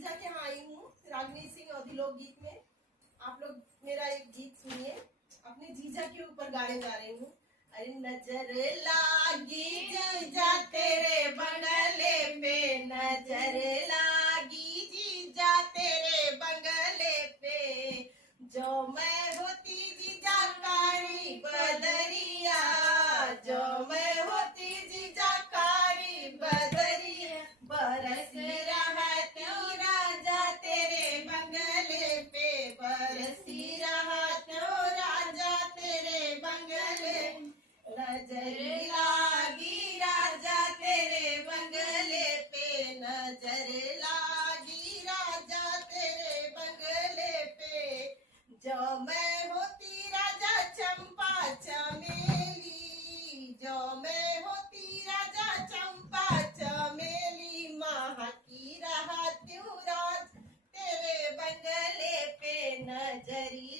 जीजा के यहाँ आई हूँ रागनी सिंह अवधी लोकगीत में। आप लोग मेरा एक गीत सुनिए, अपने जीजा के ऊपर गाने जा रही हूँ। अरे नजर लागी जीजा तेरे बंगले पे, नजर लागी जीजा तेरे बंगले पे, जो मैं होती जीजा कारी बदरिया, जो मैं होती जीजा कारी बदरिया, बरस रहा क्यों राजा तेरे बंगले पे, बरसी रहा क्यों राजा तेरे बंगले, नजर लागी राजा तेरे बंगले पे, नजर लागी राजा तेरे बंगले पे, जो मैं होती राजा चंपा चमेली, जो मैं होती राजा चंपा चमेली, महकी रहा त्यों राज तेरे बंगले पे, नजरी